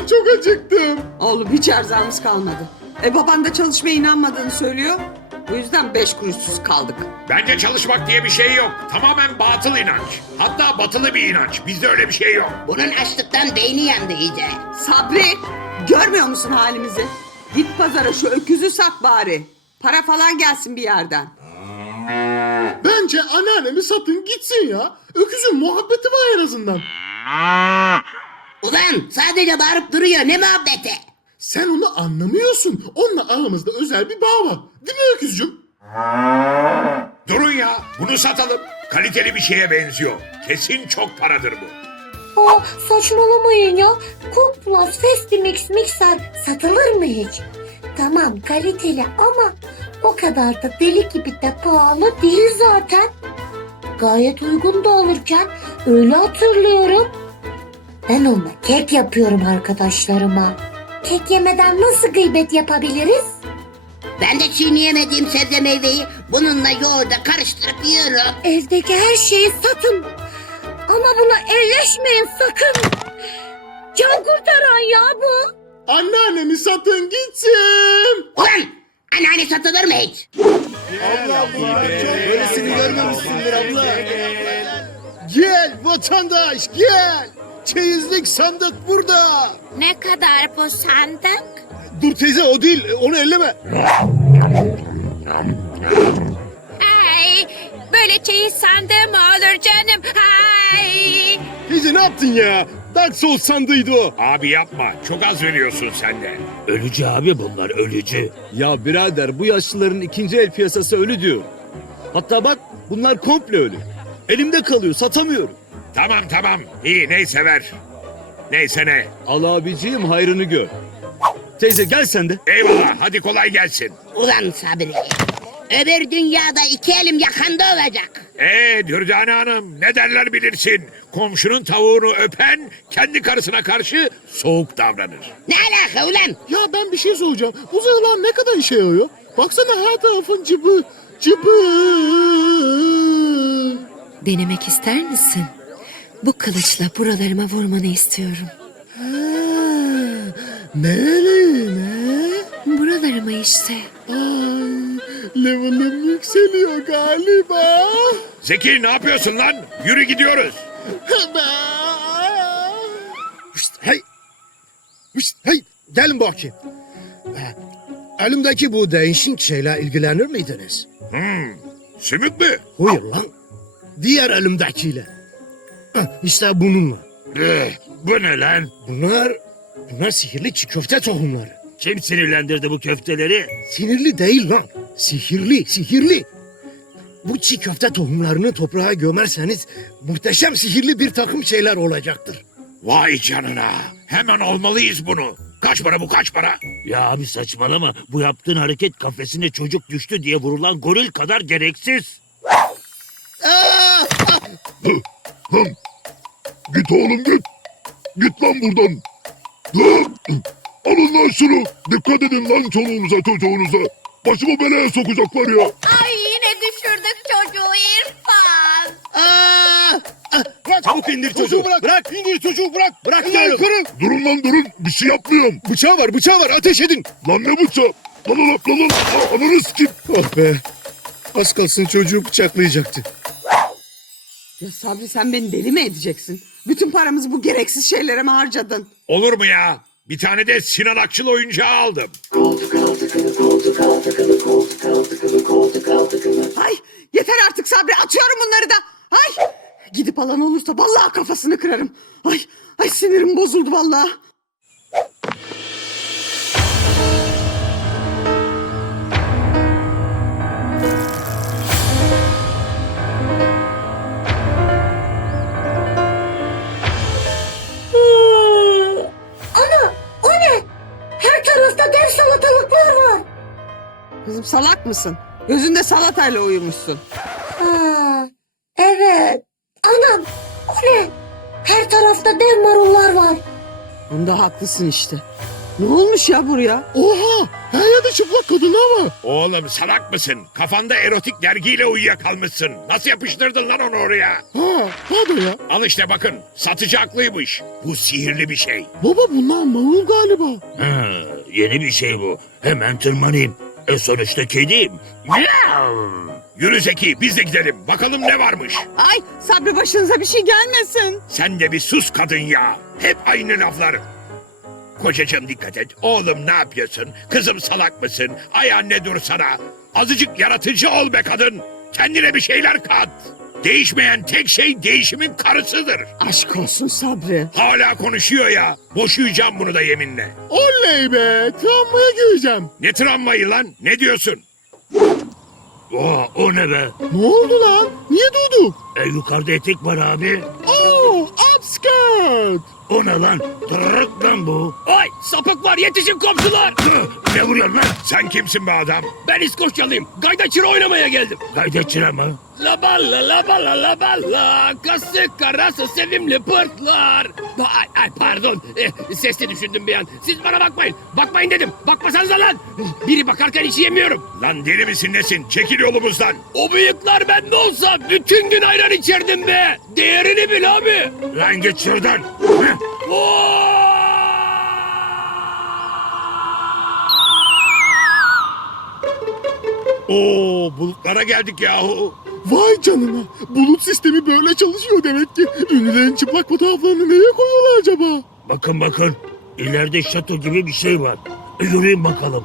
ben çok acıktım. Oğlum hiç erzağımız kalmadı. E baban da çalışmaya inanmadığını söylüyor. Bu yüzden beş kuruşsuz kaldık. Bence çalışmak diye bir şey yok. Tamamen batıl inanç. Hatta batılı bir inanç. Bizde öyle bir şey yok. Bunun açlıktan beyni yandı iyice. Sabri görmüyor musun halimizi? Git pazara şu öküzü sat bari. Para falan gelsin bir yerden. Bence anneannemi satın gitsin ya. Öküzün muhabbeti var en azından. Ulan sadece bağırıp duruyor ne muhabbeti? Sen onu anlamıyorsun. Onunla aramızda özel bir bağ var. Değil mi öküzcüm? Durun ya. Bunu satalım. Kaliteli bir şeye benziyor. Kesin çok paradır bu. Aa saçmalamayın ya. Cook Plus Festimix mikser satılır mı hiç? Tamam kaliteli ama o kadar da deli gibi de pahalı değil zaten. Gayet uygun da alırken öyle hatırlıyorum. Ben onunla kek yapıyorum arkadaşlarıma. Kek yemeden nasıl gıybet yapabiliriz? Ben de çiğneyemediğim sebze meyveyi bununla yoğurda karıştırıp yiyorum. Evdeki her şeyi satın. Ama buna elleşmeyin sakın. Can kurtaran ya bu. Anneannemi satın gitsin. Ulan anneanne satılır mı hiç? Böylesini görmemişsindir abla. Gel vatandaş gel. Çeyizlik sandık burada. Ne kadar bu sandık? Dur teyze o değil onu elleme. Ay, böyle çeyiz sandığı mı olur canım? Ay. Teyze ne yaptın ya? Dark Souls sandığıydı o. Abi yapma. Çok az veriyorsun sen de. Ölücü abi bunlar ölücü. Ya birader bu yaşlıların ikinci el piyasası ölü diyor. Hatta bak bunlar komple ölü. Elimde kalıyor satamıyorum. Tamam tamam. İyi neyse ver. Neyse ne. Al abiciğim hayrını gör. Teyze gel sen de. Eyvallah. Hadi kolay gelsin. Ulan Sabri. Öbür dünyada iki elim yakanda olacak. Ee Dürdane Hanım ne derler bilirsin. Komşunun tavuğunu öpen kendi karısına karşı soğuk davranır. Ne alaka ulan? Ya ben bir şey soracağım. Bu zırhlar ne kadar işe yarıyor? Baksana her tarafın cıbı cıbı. Denemek ister misin? Bu kılıçla buralarıma vurmanı istiyorum. Ha, Nereliğine? Buralarıma işte. Ay, level'ım yükseliyor galiba. Zeki ne yapıyorsun lan? Yürü gidiyoruz. Hışt, hey. Hışt, hey. Gelin bakayım. Ee, elimdeki bu değişik şeyle ilgilenir miydiniz? Hmm, sümük mü? Hayır lan. Diğer elimdekiyle. İşte bununla. Eh, bu ne lan? Bunlar, bunlar sihirli çiğ köfte tohumları. Kim sinirlendirdi bu köfteleri? Sinirli değil lan. Sihirli, sihirli. Bu çiğ köfte tohumlarını toprağa gömerseniz muhteşem sihirli bir takım şeyler olacaktır. Vay canına. Hemen almalıyız bunu. Kaç para bu kaç para? Ya abi saçmalama. Bu yaptığın hareket kafesine çocuk düştü diye vurulan goril kadar gereksiz. Git oğlum git. Git lan buradan. Lan! Alın lan şunu. Dikkat edin lan çoluğunuza çocuğunuza. Başımı belaya sokacaklar ya. Ay yine düşürdük çocuğu İrfan. Çabuk indir çocuğu. Bırak. Bırak indir çocuğu bırak. Bırak diyorum. Yukarı. Durun lan durun. Bir şey yapmıyorum. Bıçağı var bıçağı var ateş edin. Lan ne bıçağı? Lan lan lan lan. Aa, Ananı sikeyim. Oh be. Az kalsın çocuğu bıçaklayacaktı. Ya Sabri sen beni deli mi edeceksin? Bütün paramızı bu gereksiz şeylere mi harcadın? Olur mu ya? Bir tane de Sinan Akçıl oyuncağı aldım. Ay yeter artık Sabri atıyorum bunları da. Ay gidip alan olursa vallahi kafasını kırarım. Ay ay sinirim bozuldu vallahi. Her tarafta dev salatalıklar var. Kızım salak mısın? Gözünde salatayla uyumuşsun. Ha, evet. Anam o ne? Her tarafta dev marullar var. Bunda haklısın işte. Ne olmuş ya buraya? Oha her yerde çıplak kadınlar var. Oğlum salak mısın? Kafanda erotik dergiyle uyuyakalmışsın. Nasıl yapıştırdın lan onu oraya? Ha pardon ya. Al işte bakın. Satıcı haklıymış. Bu sihirli bir şey. Baba bunlar marul galiba. Ha, yeni bir şey bu. Hemen tırmanayım. E sonuçta kediyim. Yürü Zeki biz de gidelim. Bakalım ne varmış. Ay Sabri başınıza bir şey gelmesin. Sen de bir sus kadın ya. Hep aynı laflar. Kocacığım dikkat et. Oğlum ne yapıyorsun? Kızım salak mısın? Ay anne dursana. Azıcık yaratıcı ol be kadın. Kendine bir şeyler kat. Değişmeyen tek şey değişimin karısıdır. Aşk olsun Sabri. Hala konuşuyor ya. Boşuyacağım bunu da yeminle. Oley be travmaya gireceğim. Ne travmayı lan? Ne diyorsun? Oha, o ne be? Ne oldu lan? Niye durduk? E, yukarıda etek var abi. Oo upskirt. O ne lan? Tırırık lan bu. Ay sapık var yetişin komşular. ne vuruyorsun lan? Sen kimsin be adam? Ben İskoçyalıyım. Gayda çıra oynamaya geldim. Gaydaçıra mı? La balla la balla la balla. Kası karası sevimli pırtlar. Ay, ay pardon. Eh, sesli düşündüm bir an. Siz bana bakmayın. Bakmayın dedim. Bakmasanıza lan. Biri bakarken hiç yemiyorum. Lan deli misin nesin? Çekil yolumuzdan. O bıyıklar bende olsa bütün gün ayran içerdim be. Değerini bil abi. Lan git şuradan. Oo! Oo bulutlara geldik yahu. Vay canına. Bulut sistemi böyle çalışıyor demek ki. Ünlülerin çıplak fotoğraflarını nereye koyuyorlar acaba? Bakın bakın. İleride şato gibi bir şey var. Yürüyün bakalım.